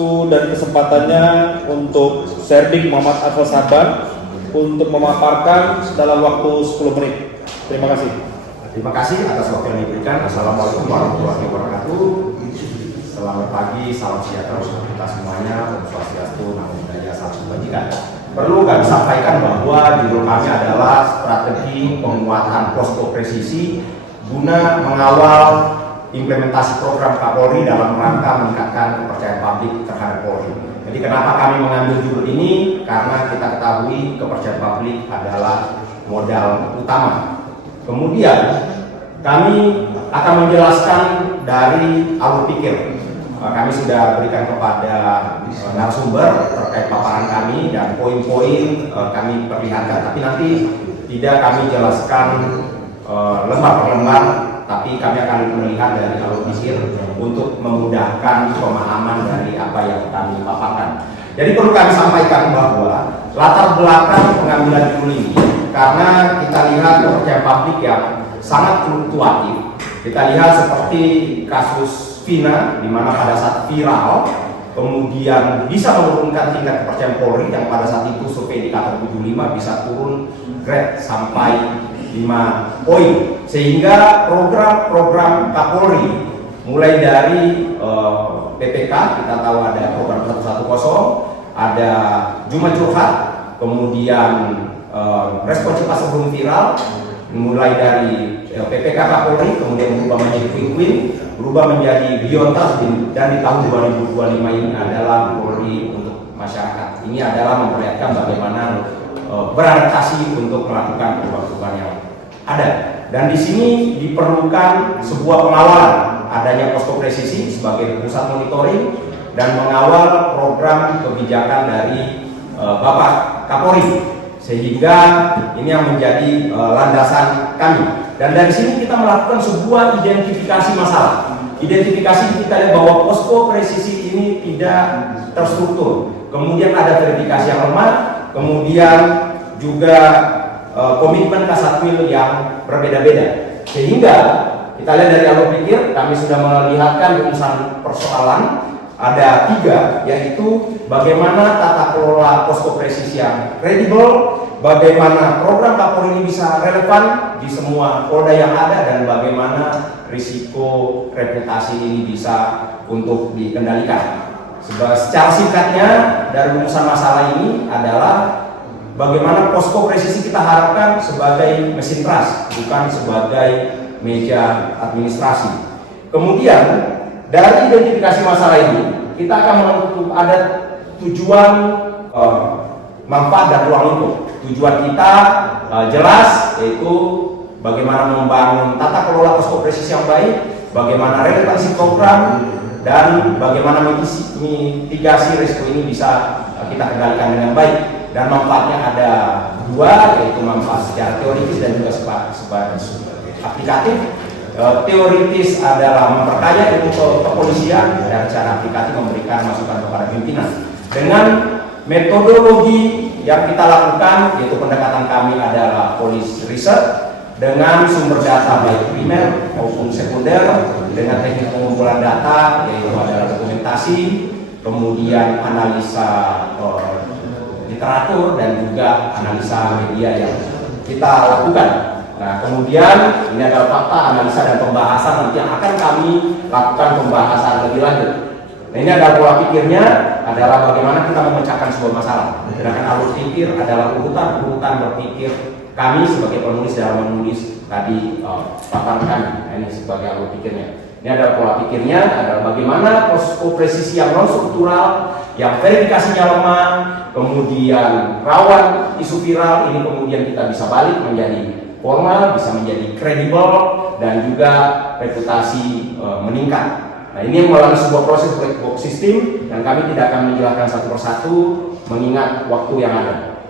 waktu dan kesempatannya untuk Serdik Muhammad Afal Saban untuk memaparkan dalam waktu 10 menit. Terima kasih. Terima kasih atas waktu yang diberikan. Assalamualaikum warahmatullahi wabarakatuh. Selamat pagi, salam sejahtera untuk kita semuanya. Om Swastiastu, Namo Buddhaya, Salam Kebajikan. Perlu kami sampaikan bahwa judul kami adalah strategi penguatan posko presisi guna mengawal implementasi program Kapolri dalam rangka meningkatkan kepercayaan publik terhadap Polri. Jadi kenapa kami mengambil judul ini? Karena kita ketahui kepercayaan publik adalah modal utama. Kemudian kami akan menjelaskan dari alur pikir. Kami sudah berikan kepada narasumber terkait paparan kami dan poin-poin kami perlihatkan. Tapi nanti tidak kami jelaskan lembar per lembar, tapi kami akan melihat dari alur pikir untuk memudahkan pemahaman dari apa yang kami paparkan. Jadi perlu kami sampaikan bahwa latar belakang pengambilan judul ini karena kita lihat kepercayaan publik yang sangat fluktuatif. Kita lihat seperti kasus Vina, di mana pada saat viral kemudian bisa menurunkan tingkat kepercayaan Polri yang pada saat itu survei indikator 75 bisa turun grade sampai 5 poin, sehingga program-program Kapolri mulai dari PPK, kita tahu ada program 110, ada Jumat Curhat, kemudian respon cepat sebelum viral, mulai dari PPK Kapolri, kemudian berubah menjadi Quick Win, berubah menjadi Beyond Trust, dan di tahun 2025 ini adalah Polri untuk masyarakat. Ini adalah memperlihatkan bagaimana beradaptasi untuk melakukan perubahan-perubahan yang ada. Dan di sini diperlukan sebuah pengawalan, adanya posko presisi sebagai pusat monitoring dan mengawal program kebijakan dari Bapak Kapolri, sehingga ini yang menjadi landasan kami. Dan dari sini kita melakukan sebuah identifikasi masalah. Identifikasi kita lihat bahwa posko presisi ini tidak terstruktur. Kemudian ada verifikasi yang lemah, kemudian juga komitmen Kasatwil yang berbeda-beda. Sehingga kita lihat dari alur pikir, kami sudah melihatkan rumusan persoalan ada 3, yaitu bagaimana tata kelola posko presisi yang kredibel, bagaimana program Kapolri ini bisa relevan di semua polda yang ada, dan bagaimana risiko reputasi ini bisa untuk dikendalikan. Secara singkatnya dari rumusan masalah ini adalah bagaimana posko presisi kita harapkan sebagai mesin trust, bukan sebagai meja administrasi. Kemudian dari identifikasi masalah ini kita akan menentukan ada tujuan, manfaat dan ruang lingkup. Tujuan kita jelas, yaitu bagaimana membangun tata kelola posko presisi yang baik, bagaimana relevansi program, dan bagaimana mitigasi risiko ini bisa kita kendalikan dengan baik. Dan manfaatnya ada 2, yaitu manfaat secara teoritis dan juga secara aplikatif. Teoritis adalah memperkaya ilmu kepolisian, dan secara aplikatif memberikan masukan kepada pimpinan. Dengan metodologi yang kita lakukan, yaitu pendekatan kami adalah police research dengan sumber data baik primer maupun sekunder, dengan teknik pengumpulan data yaitu adalah dokumentasi, kemudian analisa literatur, dan juga analisa media yang kita lakukan. Nah, kemudian ini adalah fakta, analisa dan pembahasan nanti yang akan kami lakukan pembahasan lebih lanjut. Nah, ini adalah pola pikirnya, adalah bagaimana kita memecahkan sebuah masalah. Sedangkan alur pikir adalah urutan-urutan berpikir kami sebagai penulis dalam menulis tadi paparan kami. Nah, ini sebagai alur pikirnya. Ini adalah pola pikirnya, adalah bagaimana posko presisi yang non struktural, yang verifikasinya lemah, kemudian rawan isu viral, ini kemudian kita bisa balik menjadi formal, bisa menjadi kredibel, dan juga reputasi meningkat. Nah, ini yang melalui sebuah proses black box system, dan kami tidak akan menjelaskan satu persatu mengingat waktu yang ada.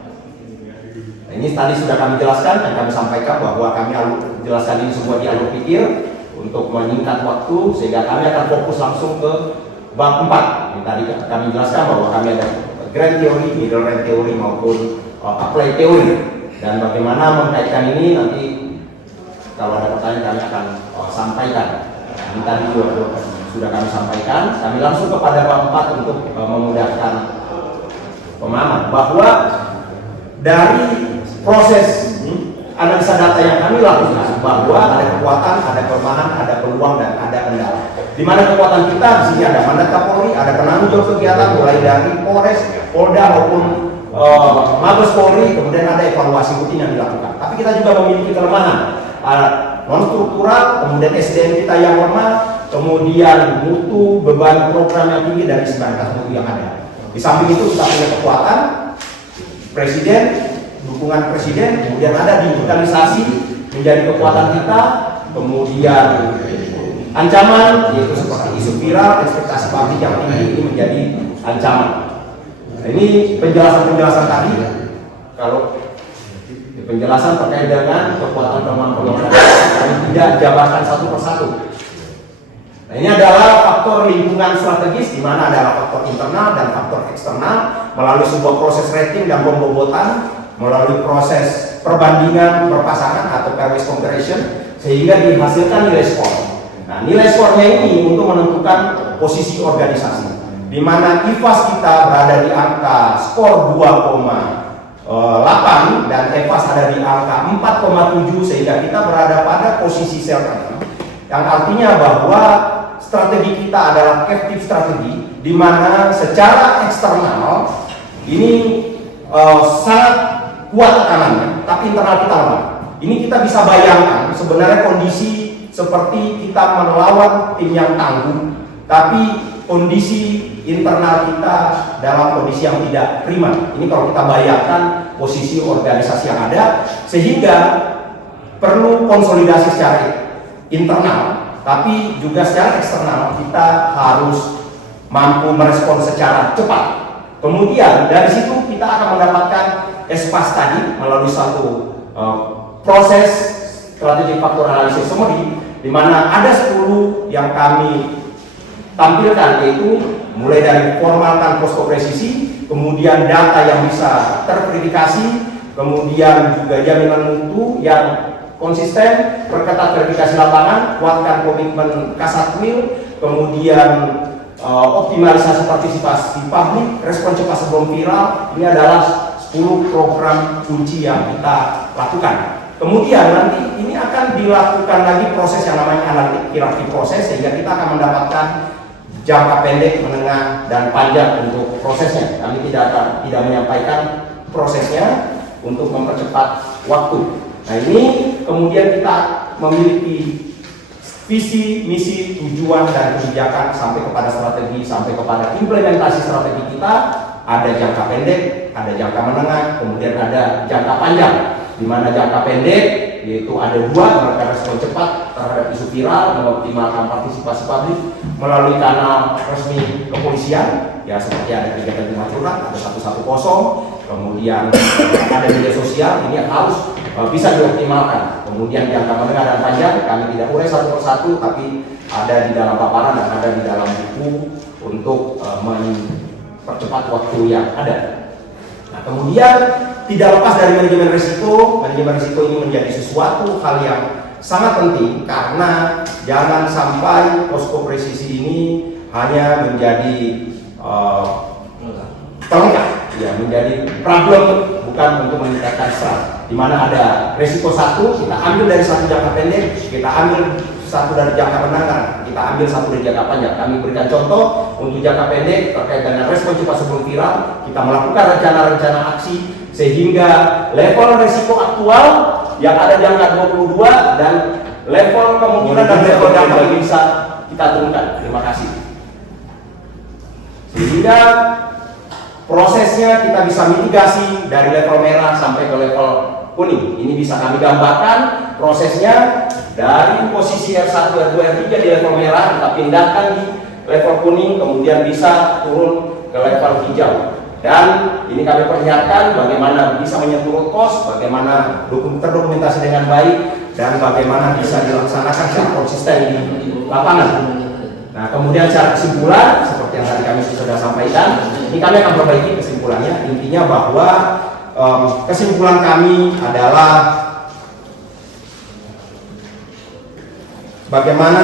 Nah, ini tadi sudah kami jelaskan dan kami sampaikan bahwa kami jelaskan ini semua di alur pikir untuk menyingkat waktu, sehingga kami akan fokus langsung ke bab 4. Ini tadi kami jelaskan bahwa kami ada grand theory, middle range theory maupun apply theory. Dan bagaimana mengkaitkan ini nanti kalau ada pertanyaan kami akan sampaikan. Ini tadi juga sudah kami sampaikan. Kami langsung kepada bab 4 untuk memudahkan pemahaman bahwa dari proses analisa data yang kami lakukan bahwa ada kekuatan, ada kelemahan, ada peluang, dan ada kendala. Di mana kekuatan kita di sini ada mandat Kapolri, ada penanggung jawab kegiatan mulai dari Polres, Polda maupun Mabes Polri, kemudian ada evaluasi rutin yang dilakukan. Tapi kita juga memiliki kelemahan non struktural, kemudian SDM kita yang lemah, kemudian mutu beban program yang tinggi dari disparitas mutu yang ada. Di samping itu kita punya kekuatan presiden, dukungan presiden, kemudian ada digitalisasi menjadi kekuatan kita, kemudian ancaman yaitu seperti isu viral, ekspektasi publik yang tinggi ini menjadi ancaman. Nah, ini penjelasan tadi. Kalau penjelasan terkait dengan kekuatan kelemahan kami tidak jabarkan satu persatu. Nah, ini adalah faktor lingkungan strategis, di mana adalah faktor internal dan faktor eksternal melalui sebuah proses rating dan pembobotan, melalui proses perbandingan berpasangan atau pairwise comparison, sehingga dihasilkan nilai skor. Nah, nilai skornya ini untuk menentukan posisi organisasi, di mana IFAS kita berada di angka skor 2,8 dan EFAS ada di angka 4,7, sehingga kita berada pada posisi sel kanan, yang artinya bahwa strategi kita adalah captive strategi, di mana secara eksternal ini sangat kuat tekanannya, tapi internal kita lemah. Ini kita bisa bayangkan sebenarnya kondisi seperti kita melawan tim yang tangguh, tapi kondisi internal kita dalam kondisi yang tidak prima. Ini kalau kita bayangkan posisi organisasi yang ada, sehingga perlu konsolidasi secara internal, tapi juga secara eksternal kita harus mampu merespon secara cepat. Kemudian dari situ kita akan mendapatkan ESPAS tadi melalui satu proses strategi faktor analisis summary, di mana ada 10 yang kami tampilkan, yaitu mulai dari formalkan posko presisi, kemudian data yang bisa terverifikasi, kemudian juga jaminan mutu yang konsisten, perketat verifikasi lapangan, kuatkan komitmen Kasatwil, kemudian optimalisasi partisipasi publik, respon cepat sebelum viral. Ini adalah 10 program kunci yang kita lakukan. Kemudian nanti ini akan dilakukan lagi proses yang namanya analitik hierarki proses, sehingga kita akan mendapatkan jangka pendek, menengah, dan panjang untuk prosesnya. Kami tidak menyampaikan prosesnya untuk mempercepat waktu. Nah, ini kemudian kita memiliki visi, misi, tujuan, dan kebijakan sampai kepada strategi, sampai kepada implementasi strategi kita. Ada jangka pendek, ada jangka menengah, kemudian ada jangka panjang. Di mana jangka pendek yaitu ada 2, melakukan respon cepat terhadap isu viral, mengoptimalkan partisipasi publik melalui kanal resmi kepolisian, ya seperti ada 335 curhat, ada 110, kemudian ada media sosial. Ini harus bisa dioptimalkan. Kemudian jangka menengah dan panjang kami tidak urai satu persatu, tapi ada di dalam paparan dan ada di dalam buku untuk mempercepat waktu yang ada. Nah, kemudian tidak lepas dari manajemen risiko. Manajemen risiko ini menjadi sesuatu hal yang sangat penting, karena jangan sampai posko presisi ini hanya menjadi pelengkap, ya, menjadi problem, bukan untuk meningkatkan serat. Di mana ada risiko satu, kita ambil dari satu jangka pendek, kita ambil satu dari jangka menengah, kita ambil satu dari jangka panjang. Kami berikan contoh untuk jangka pendek terkait dengan respon cepat sebelum viral. Kita melakukan rencana-rencana aksi sehingga level risiko aktual yang ada di angka 22 dan level kemungkinan dan level dampak bisa kita turunkan. Terima kasih. Sehingga prosesnya kita bisa mitigasi dari level merah sampai ke level kuning. Ini bisa kami gambarkan prosesnya dari posisi R1, R2, R3 di level merah, kita pindahkan di level kuning, kemudian bisa turun ke level hijau. Dan ini kami perlihatkan bagaimana bisa menyentuh root cause, bagaimana terdokumentasi dengan baik, dan bagaimana bisa dilaksanakan secara konsisten di lapangan. Nah, kemudian secara kesimpulan, seperti yang tadi kami sudah sampaikan, ini kami akan perbaiki kesimpulannya. Intinya bahwa kesimpulan kami adalah bagaimana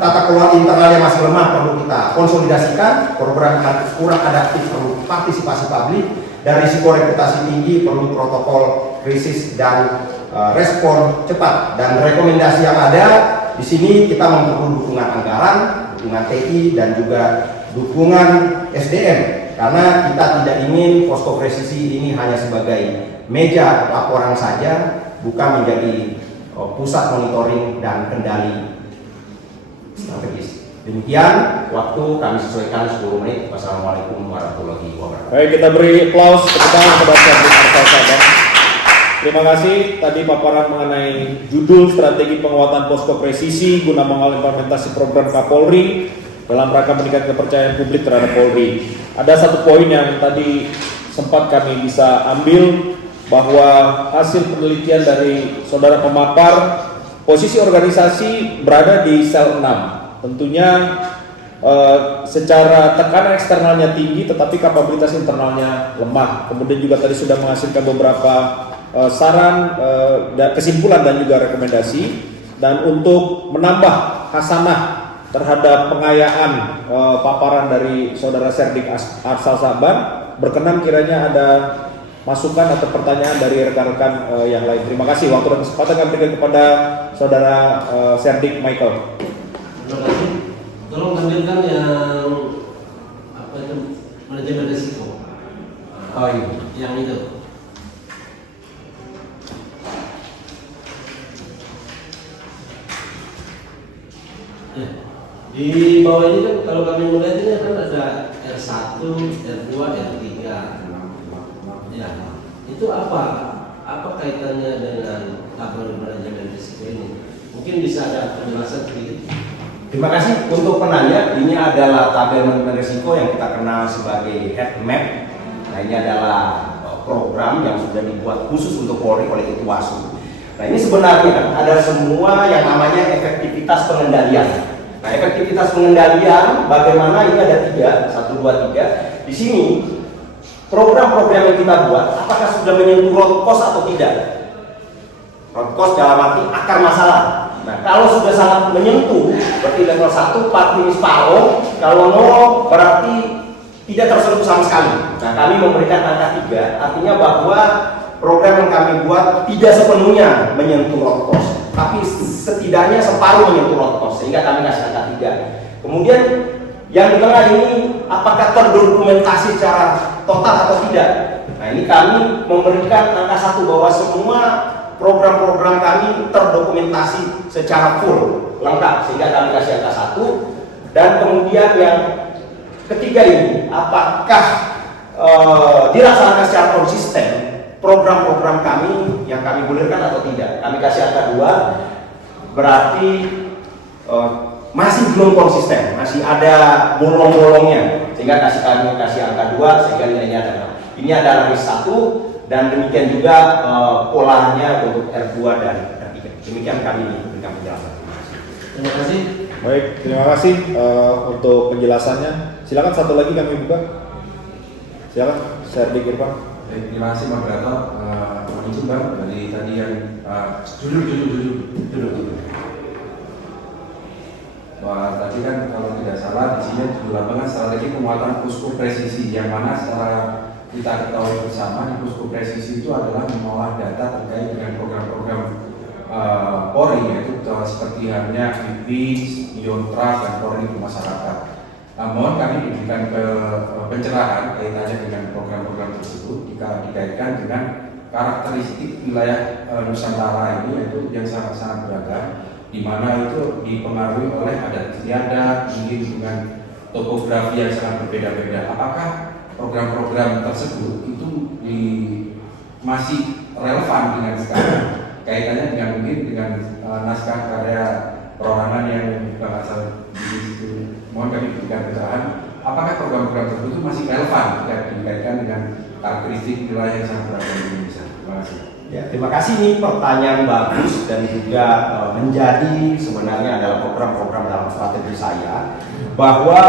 tata kelola internal yang masih lemah perlu kita konsolidasikan, program kurang adaptif perlu partisipasi publik, dan risiko reputasi tinggi perlu protokol krisis dan respon cepat. Dan rekomendasi yang ada di sini kita memperlukan dukungan anggaran, dukungan TI, dan juga dukungan SDM, karena kita tidak ingin posko presisi ini hanya sebagai meja laporan saja, bukan menjadi pusat monitoring dan kendali strategis. Demikian waktu kami sesuaikan 10 menit. Wassalamualaikum warahmatullahi wabarakatuh. Baik, kita beri aplaus kepada Serdik Arsal Sabang. Terima kasih tadi paparan mengenai judul strategi penguatan posko presisi guna mengimplementasi program Kapolri dalam rangka meningkatkan kepercayaan publik terhadap Polri. Ada satu poin yang tadi sempat kami bisa ambil, bahwa hasil penelitian dari saudara pemapar, posisi organisasi berada di sel 6. Tentunya secara tekanan eksternalnya tinggi tetapi kapabilitas internalnya lemah. Kemudian juga tadi sudah menghasilkan beberapa saran, kesimpulan dan juga rekomendasi. Dan untuk menambah hasanah terhadap pengayaan paparan dari saudara Serdik Arsal Sabang, berkenan kiranya ada masukan atau pertanyaan dari rekan-rekan yang lain. Terima kasih. Waktu dan kesempatan kami berikan kepada saudara Serdik Michael. Terima kasih. Tolong tampilkan yang apa itu, manajemen risiko. Oh iya. Yang itu. Ya. Di bawah ini kan kalau kami melihat ini kan ada R1, R2, R3. Ya. Itu apa? Apa kaitannya dengan tabel manajemen risiko ini? Mungkin bisa ada penjelasan sedikit. Terima kasih untuk penanya. Ini adalah tabel manajemen risiko yang kita kenal sebagai head map. Nah, ini adalah program yang sudah dibuat khusus untuk Polri oleh Itwasu. Nah, ini sebenarnya ada semua yang namanya efektivitas pengendalian. Nah, efektivitas pengendalian bagaimana, ini ada 3, 1, 2, 3. Di sini program-program yang kita buat apakah sudah menyentuh root cause atau tidak? Root cause dalam arti akar masalah. Nah, kalau sudah sangat menyentuh, berarti level 1 +/-, kalau 0 berarti tidak tersentuh sama sekali. Nah, kami memberikan angka 3, artinya bahwa program yang kami buat tidak sepenuhnya menyentuh root cause, tapi setidaknya separuh menyentuh root cause, sehingga kami kasih angka 3. Kemudian yang di tengah ini apakah terdokumentasi secara total atau tidak? Nah, ini kami memberikan angka 1 bahwa semua program-program kami terdokumentasi secara full, lengkap, sehingga kami kasih angka 1. Dan kemudian yang ketiga ini, apakah dilaksanakan secara konsisten program-program kami yang kami gulirkan atau tidak? Kami kasih angka 2, berarti masih belum konsisten, masih ada bolong-bolongnya, sehingga kami kasih angka 2, sehingga nilainya adalah ini adalah risk 1. Dan demikian juga polanya untuk R2 dan R3. Demikian kami berikan penjelasan. Terima kasih. Baik, terima kasih untuk penjelasannya. Silakan satu lagi kami buka. Silakan, Serdik Irfan. Baik, terima kasih moderator. Mohon izin Bang, dari tadi yang duduk. Wah, tadi kan kalau tidak salah di sini judul lapangan strategi penguatan posko presisi, yang mana secara kita ketahui bersama di posko presisi itu adalah mengolah data terkait dengan program-program Polri, yaitu seperti halnya BIPIS, Yontra, dan Polri di masyarakat. Namun kami diberikan pencerahan kaitannya dengan program-program tersebut jika dikaitkan dengan karakteristik wilayah Nusantara ini, yaitu yang sangat-sangat beragam, di mana itu dipengaruhi oleh adat istiadat, mungkin dengan topografi yang sangat berbeda-beda. Apakah program-program tersebut itu masih relevan dengan sekarang, kaitannya dengan mungkin dengan naskah karya perorangan yang bahasa di situ. Mohon kami berikan pencerahan, apakah program-program tersebut itu masih relevan jika dikaitkan dengan karakteristik wilayah yang sangat beragam di Indonesia. Terima kasih. Ya, terima kasih, ini pertanyaan bagus dan juga menjadi sebenarnya adalah program-program dalam strategi saya, bahwa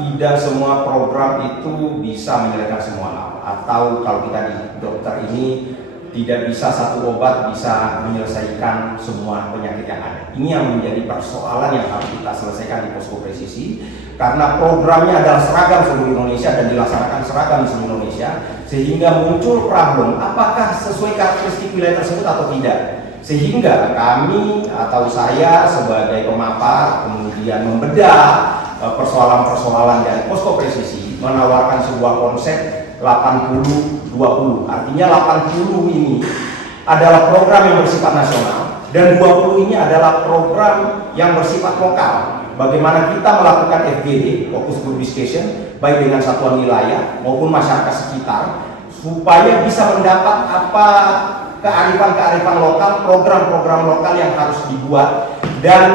tidak semua program itu bisa menyelesaikan semua hal, atau kalau kita di dokter ini tidak bisa satu obat bisa menyelesaikan semua penyakit yang ada. Ini yang menjadi persoalan yang harus kita selesaikan di posko presisi, karena programnya adalah seragam seluruh Indonesia dan dilaksanakan seragam di seluruh Indonesia, sehingga muncul problem apakah sesuai karakteristik wilayah tersebut atau tidak. Sehingga kami atau saya sebagai pemapar kemudian membedah persoalan-persoalan dari posko presisi, menawarkan sebuah konsep 80-20. Artinya 80 ini adalah program yang bersifat nasional dan 20 ini adalah program yang bersifat lokal. Bagaimana kita melakukan FGD, Focus Group Discussion, baik dengan satuan wilayah maupun masyarakat sekitar, supaya bisa mendapat apa kearifan-kearifan lokal, program-program lokal yang harus dibuat, dan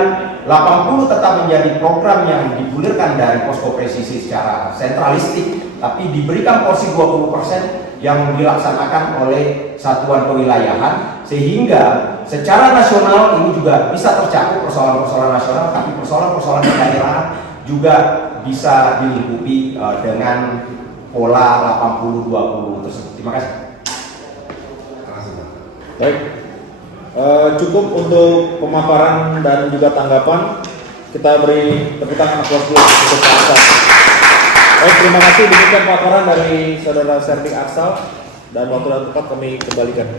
80 tetap menjadi program yang digulirkan dari posko presisi secara sentralistik, tapi diberikan porsi 20% yang dilaksanakan oleh satuan kewilayahan, sehingga secara nasional ini juga bisa tercakup persoalan-persoalan nasional, tapi persoalan-persoalan daerah juga bisa dilingkupi dengan pola 80-20 tersebut. Terima kasih. Baik, cukup untuk pemaparan dan juga tanggapan. Kita beri tepuk tangan aplaus dulu untuk Pak Arsal. Baik, terima kasih. Demikian paparan dari Saudara Serdik Arsal, dan waktu dan tempat kami kembalikan.